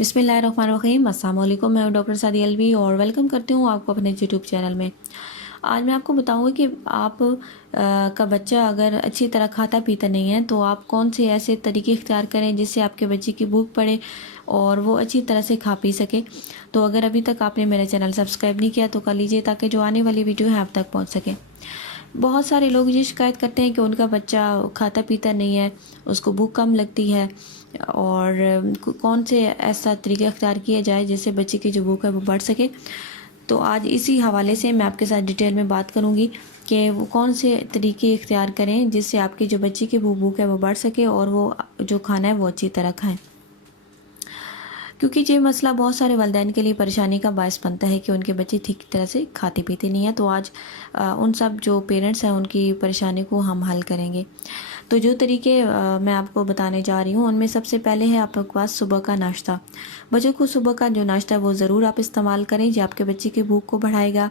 बिस्मिल्लाहिर्रहमानिर्रहीम। अस्सलाम वालेकुम। मैं डॉक्टर सादी अलवी और वेलकम करती हूँ आपको अपने यूट्यूब चैनल में। आज मैं आपको बताऊँगी कि आप का बच्चा अगर अच्छी तरह खाता पीता नहीं है तो आप कौन से ऐसे तरीके इख्तियार करें जिससे आपके बच्चे की भूख पड़े और वो अच्छी तरह से खा पी सके। तो अगर अभी तक आपने मेरा चैनल सब्सक्राइब नहीं किया तो कर लीजिए ताकि जो आने वाली वीडियो है आप तक पहुँच सके। बहुत सारे लोग ये शिकायत करते हैं कि उनका बच्चा खाता पीता नहीं है, उसको भूख कम लगती है और कौन से ऐसा तरीका अख्तियार किया जाए जिससे बच्चे की जो भूख है वो बढ़ सके। तो आज इसी हवाले से मैं आपके साथ डिटेल में बात करूंगी कि वो कौन से तरीके इख्तियार करें जिससे आपकी जो बच्चे की भूख है वो बढ़ सके और वो जो खाना है वो अच्छी तरह खाएं। क्योंकि ये मसला बहुत सारे वालिदैन के लिए परेशानी का बायस बनता है कि उनके बच्चे ठीक तरह से खाते पीते नहीं हैं। तो आज उन सब जो पेरेंट्स हैं उनकी परेशानी को हम हल करेंगे। तो जो तरीके मैं आपको बताने जा रही हूँ उनमें सबसे पहले है आपके पास सुबह का नाश्ता। बच्चों को सुबह का जो नाश्ता है वो ज़रूर आप इस्तेमाल करें, जो आपके बच्चे की भूख को बढ़ाएगा।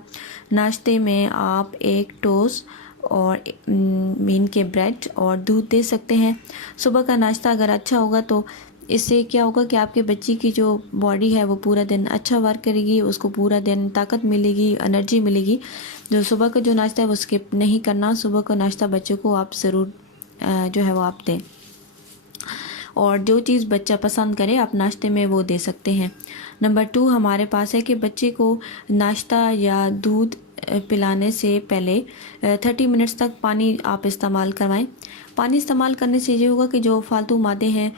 नाश्ते में आप एक टोस्ट और मीन के ब्रेड और दूध दे सकते हैं। सुबह का नाश्ता अगर अच्छा होगा तो इससे क्या होगा कि आपके बच्चे की जो बॉडी है वो पूरा दिन अच्छा वर्क करेगी, उसको पूरा दिन ताकत मिलेगी, एनर्जी मिलेगी। जो सुबह का जो नाश्ता है वो स्किप नहीं करना। सुबह का नाश्ता बच्चों को आप ज़रूर जो है वो आप दें और जो चीज़ बच्चा पसंद करे आप नाश्ते में वो दे सकते हैं। नंबर 2 हमारे पास है कि बच्चे को नाश्ता या दूध पिलाने से पहले 30 मिनट्स तक पानी आप इस्तेमाल करवाएं। पानी इस्तेमाल करने से ये होगा कि जो फालतू मादे हैं,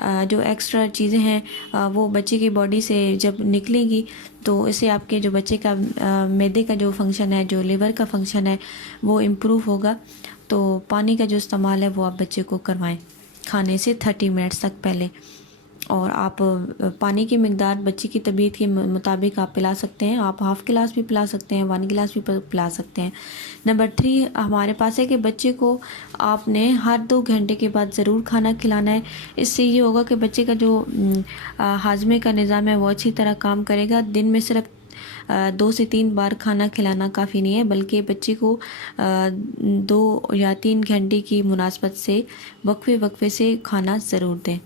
जो एक्स्ट्रा चीज़ें हैं वो बच्चे की बॉडी से जब निकलेंगी तो इससे आपके जो बच्चे का मैदे का जो फंक्शन है, जो लिवर का फंक्शन है वो इम्प्रूव होगा। तो पानी का जो इस्तेमाल है वो आप बच्चे को करवाएं खाने से 30 मिनट्स तक पहले। और आप पानी की मिकदार बच्चे की तबीयत के मुताबिक आप पिला सकते हैं। आप हाफ़ गिलास भी पिला सकते हैं, 1 गिलास भी पिला सकते हैं। नंबर 3 हमारे पास है कि बच्चे को आपने हर 2 घंटे के बाद ज़रूर खाना खिलाना है। इससे ये होगा कि बच्चे का जो हाजमे का निज़ाम है वो अच्छी तरह काम करेगा। दिन में सिर्फ 2 से 3 बार खाना खिलाना काफ़ी नहीं है, बल्कि बच्चे को 2 या 3 घंटे की मुनासबत से वक्फे से खाना ज़रूर दें।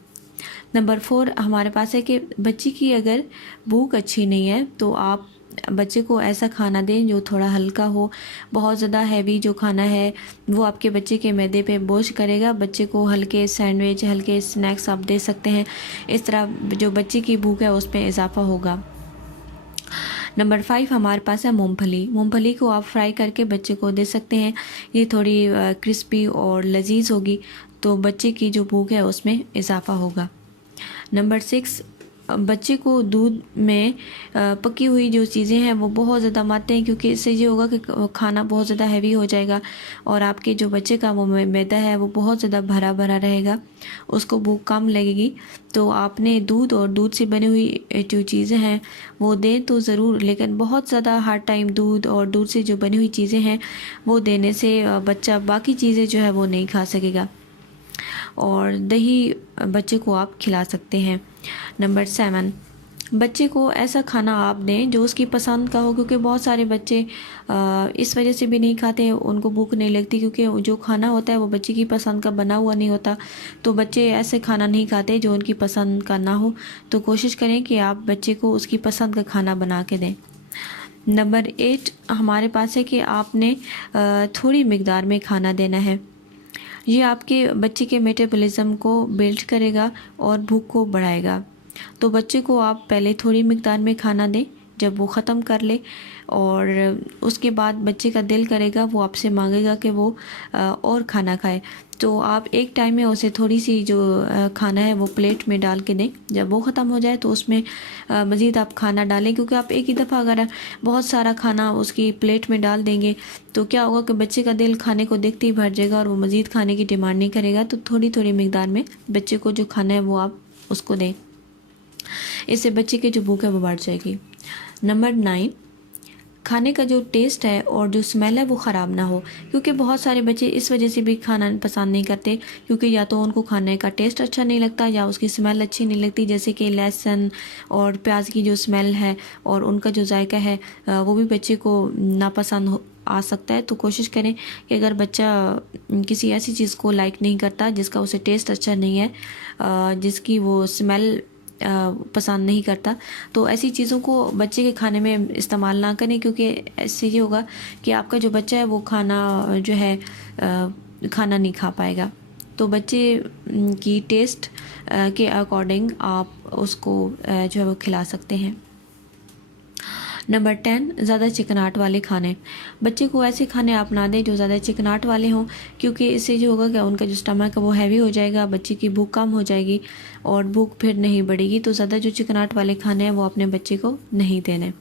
नंबर 4 हमारे पास है कि बच्चे की अगर भूख अच्छी नहीं है तो आप बच्चे को ऐसा खाना दें जो थोड़ा हल्का हो। बहुत ज़्यादा हैवी जो खाना है वो आपके बच्चे के मैदे पे बोझ करेगा। बच्चे को हल्के सैंडविच, हल्के स्नैक्स आप दे सकते हैं। इस तरह जो बच्चे की भूख है उसमें इजाफा होगा। नंबर 5 हमारे पास है मूंगफली। मूंगफली को आप फ्राई करके बच्चे को दे सकते हैं। ये थोड़ी क्रिस्पी और लजीज होगी तो बच्चे की जो भूख है उसमें इजाफा होगा। नंबर 6 बच्चे को दूध में पकी हुई जो चीज़ें हैं वो बहुत ज़्यादा मारते हैं, क्योंकि इससे ये होगा कि खाना बहुत ज़्यादा हैवी हो जाएगा और आपके जो बच्चे का वो मैदा है वो बहुत ज़्यादा भरा भरा रहेगा, उसको भूख कम लगेगी। तो आपने दूध और दूध से बनी हुई जो चीज़ें हैं वो दें तो ज़रूर, लेकिन बहुत ज़्यादा हर टाइम दूध और दूध से जो बनी हुई चीज़ें हैं वो देने से बच्चा बाकी चीज़ें जो है वो नहीं खा सकेगा। और दही बच्चे को आप खिला सकते हैं। नंबर 7 बच्चे को ऐसा खाना आप दें जो उसकी पसंद का हो, क्योंकि बहुत सारे बच्चे इस वजह से भी नहीं खाते, उनको भूख नहीं लगती क्योंकि जो खाना होता है वो बच्चे की पसंद का बना हुआ नहीं होता। तो बच्चे ऐसे खाना नहीं खाते जो उनकी पसंद का ना हो। तो कोशिश करें कि आप बच्चे को उसकी पसंद का खाना बना के दें। नंबर 8 हमारे पास है कि आपने थोड़ी मिकदार में खाना देना है। ये आपके बच्चे के मेटाबॉलिज्म को बिल्ड करेगा और भूख को बढ़ाएगा। तो बच्चे को आप पहले थोड़ी मिकदार में खाना दें, जब वो ख़त्म कर ले और उसके बाद बच्चे का दिल करेगा, वो आपसे मांगेगा कि वो और खाना खाए, तो आप एक टाइम में उसे थोड़ी सी जो खाना है वो प्लेट में डाल के दें। जब वो ख़त्म हो जाए तो उसमें मज़ीद आप खाना डालें, क्योंकि आप एक ही दफ़ा अगर बहुत सारा खाना उसकी प्लेट में डाल देंगे तो क्या होगा कि बच्चे का दिल खाने को देखते ही भर जाएगा और वो मज़ीद खाने की डिमांड नहीं करेगा। तो थोड़ी थोड़ी मिकदार में बच्चे को जो खाना है वो आप उसको दें, इससे बच्चे की जो भूख है वो बढ़ जाएगी। नंबर 9 खाने का जो टेस्ट है और जो स्मेल है वो ख़राब ना हो, क्योंकि बहुत सारे बच्चे इस वजह से भी खाना पसंद नहीं करते क्योंकि या तो उनको खाने का टेस्ट अच्छा नहीं लगता या उसकी स्मेल अच्छी नहीं लगती, जैसे कि लहसुन और प्याज की जो स्मेल है और उनका जो जायका है वो भी बच्चे को नापसंद आ सकता है। तो कोशिश करें कि अगर बच्चा किसी ऐसी चीज़ को लाइक नहीं करता जिसका उसे टेस्ट अच्छा नहीं है, जिसकी वो स्मेल पसंद नहीं करता, तो ऐसी चीज़ों को बच्चे के खाने में इस्तेमाल ना करें, क्योंकि इससे ये होगा कि आपका जो बच्चा है वो खाना जो है खाना नहीं खा पाएगा। तो बच्चे की टेस्ट के अकॉर्डिंग आप उसको जो है वो खिला सकते हैं। नंबर 10, ज़्यादा चिकनाहट वाले खाने। बच्चे को ऐसे खाने आप ना दें जो ज़्यादा चिकनाहट वाले हों, क्योंकि इससे जो होगा क्या, उनका जो स्टमक है वो हैवी हो जाएगा, बच्चे की भूख कम हो जाएगी और भूख फिर नहीं बढ़ेगी। तो ज़्यादा जो चिकनाहट वाले खाने हैं वो अपने बच्चे को नहीं देने।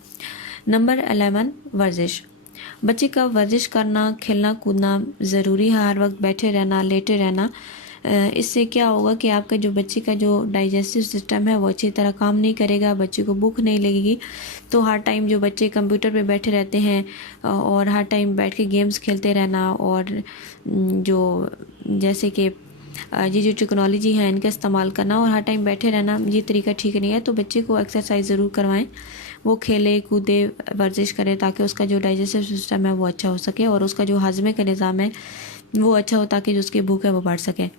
नंबर 11, वर्जिश। बच्चे का वर्जिश करना, खेलना कूदना ज़रूरी है। हर वक्त बैठे रहना, लेटे रहना, इससे क्या होगा कि आपका जो बच्चे का जो डाइजेस्टिव सिस्टम है वो अच्छी तरह काम नहीं करेगा, बच्चे को भूख नहीं लगेगी। तो हर टाइम जो बच्चे कंप्यूटर पे बैठे रहते हैं और हर टाइम बैठ के गेम्स खेलते रहना, और जो जैसे कि ये जो टेक्नोलॉजी है इनका इस्तेमाल करना और हर टाइम बैठे रहना, ये तरीका ठीक नहीं है। तो बच्चे को एक्सरसाइज ज़रूर करवाएं, वो खेले कूदे, वर्जिश करे, ताकि उसका जो डाइजेस्टिव सिस्टम है वो अच्छा हो सके और उसका जो हाजमे का निज़ाम है वो अच्छा हो, ताकि जो उसकी भूख है वो बढ़ सके।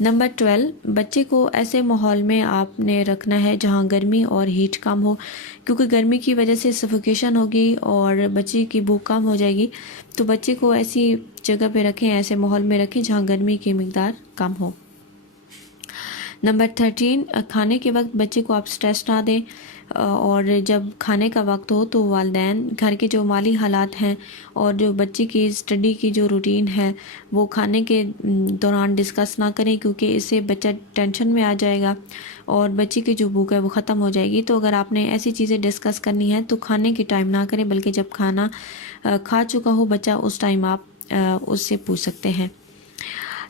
नंबर 12, बच्चे को ऐसे माहौल में आपने रखना है जहाँ गर्मी और हीट कम हो, क्योंकि गर्मी की वजह से सफोकेशन होगी और बच्चे की भूख कम हो जाएगी। तो बच्चे को ऐसी जगह पे रखें, ऐसे माहौल में रखें जहाँ गर्मी की मिकदार कम हो। नंबर 13, खाने के वक्त बच्चे को आप स्ट्रेस ना दें, और जब खाने का वक्त हो तो वालिदैन घर के जो माली हालात हैं और जो बच्चे की स्टडी की जो रूटीन है वो खाने के दौरान डिस्कस ना करें, क्योंकि इससे बच्चा टेंशन में आ जाएगा और बच्चे की जो भूख है वो ख़त्म हो जाएगी। तो अगर आपने ऐसी चीज़ें डिस्कस करनी है तो खाने के टाइम ना करें, बल्कि जब खाना खा चुका हो बच्चा उस टाइम आप उससे पूछ सकते हैं।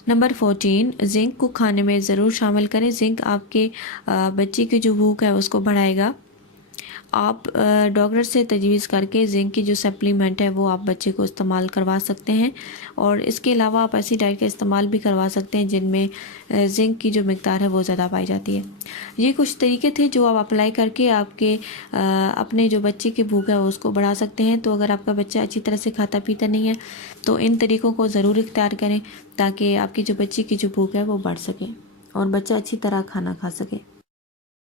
नंबर 14, जिंक को खाने में ज़रूर शामिल करें। जिंक आपके बच्चे की जो भूख है उसको बढ़ाएगा। आप डॉक्टर से तजवीज़ करके जिंक की जो सप्लीमेंट है वो आप बच्चे को इस्तेमाल करवा सकते हैं, और इसके अलावा आप ऐसी डाइट का इस्तेमाल भी करवा सकते हैं जिनमें जिंक की जो मिकदार है वो ज़्यादा पाई जाती है। ये कुछ तरीके थे जो आप अप्लाई करके आपके अपने जो बच्चे की भूख है उसको बढ़ा सकते हैं। तो अगर आपका बच्चा अच्छी तरह से खाता पीता नहीं है तो इन तरीक़ों को ज़रूर इख्तियार करें, ताकि आपकी जो बच्चे की जो भूख है वो बढ़ सके और बच्चा अच्छी तरह खाना खा सके।